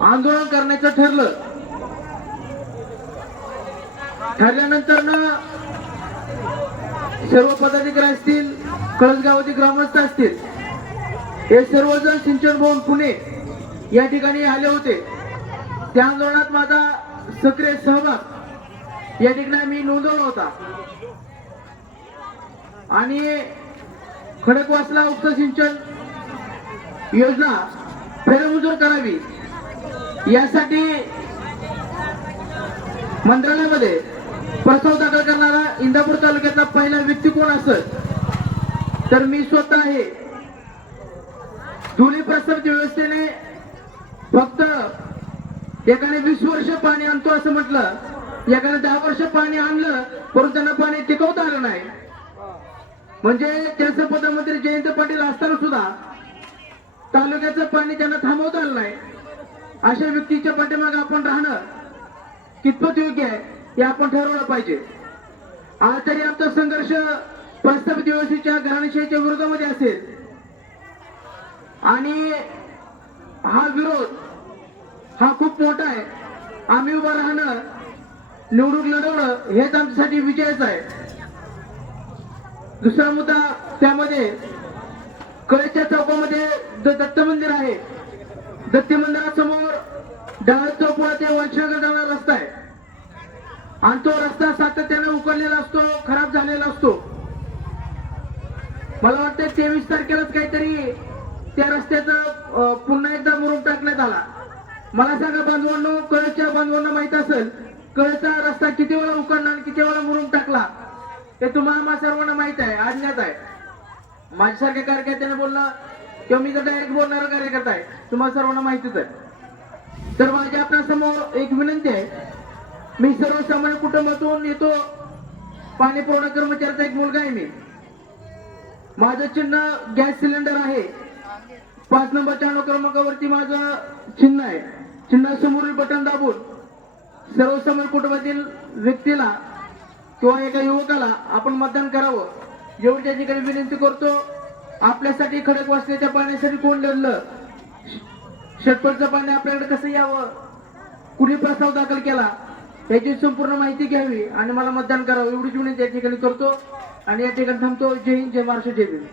आंदोलन करण्याचं ठरलं. ठरल्यानंतर ना सर्व पदाधिकारी असतील कळसगावातील ग्रामस्थ असतील हे सर्वजण सिंचन भवन पुणे या ठिकाणी आले होते. त्या आंदोलनात माझा सक्रिय सहभाग या ठिकाणी मी नोंदवला होता. आणि खडकवासला उपसिंचन योजना फेरमजूर करावी यासाठी मंत्रालयामध्ये प्रस्ताव दाखल करणारा इंदापूर तालुक्यातला पहिला व्यक्ती कोण असत तर मी स्वतः आहे. दोन्ही प्रस्तावित व्यवस्थेने फक्त एकाने वीस वर्ष पाणी आणतो असं म्हटलं एकाने दहा वर्ष पाणी आणलं परंतु त्यांना पाणी टिकवता आलं नाही. म्हणजे त्यांचं पदामंत्री जयंत पाटील असताना सुद्धा तालुक्याचं पाणी त्यांना थांबवता आलं नाही. अशा व्यक्तीच्या पाठीमागे आपण राहणं कितपत योग्य आहे हे आपण ठरवलं पाहिजे. आज तरी आमचा संघर्ष प्रस्तावित व्यवस्थेच्या घराणेशाहीच्या विरोधामध्ये असेल आणि हा विरोध हा खूप मोठा आहे आम्ही उभं राहणं निवडून लढवणं हेच आमच्यासाठी विजयच आहे. दुसरा मुद्दा त्यामध्ये कळच्या चौकामध्ये जो दत्त मंदिर आहे. दत्त मंदिरासमोर डाळ चौकाला ते वंशनगर जाणारा रस्ता आहे. आणि तो रस्ता सातत्याने उकडलेला असतो खराब झालेला असतो. मला वाटतं तेवीस तारखेलाच काहीतरी त्या रस्त्याचा पुन्हा एकदा मुरुम टाकण्यात आला. मला सांगा बांधवांनो कळच्या बांधवांना माहीत असेल कळचा रस्ता किती वेळा उकडला आणि किती वेळा मुरुम टाकला? हे तुम्हाला सर्वांना माहीत आहे अज्ञात आहे. माझ्यासारख्या कार्यकर्त्याने बोलला किंवा मी तर डायरेक्ट बोलणारा कार्यकर्ता आहे तुम्हाला सर्वांना माहितीच आहे. तर माझ्या आपल्यासमोर एक विनंती आहे. मी सर्वसामान्य कुटुंबातून येतो. पाणी पुरवठा कर्मचाऱ्याचा एक मुलगा आहे मी. माझं चिन्ह गॅस सिलेंडर आहे. पाच नंबरच्या अनुक्रमांकावरती माझं चिन्ह आहे. चिन्ह समोरील बटन दाबून सर्वसामान्य कुटुंबातील व्यक्तीला किंवा एका युवकाला आपण मतदान करावं. एवढी त्या ठिकाणी विनंती करतो. आपल्यासाठी खडक वाचण्याच्या पाण्यासाठी कोण लढलं? षटपटचं पाणी आपल्याकडे कसं यावं? कुणी प्रस्ताव दाखल केला? याची संपूर्ण माहिती घ्यावी आणि मला मतदान करावं. एवढीच विनंती या ठिकाणी करतो आणि या ठिकाणी थांबतो. जय हिंद जय महाराष्ट्र जय भीम.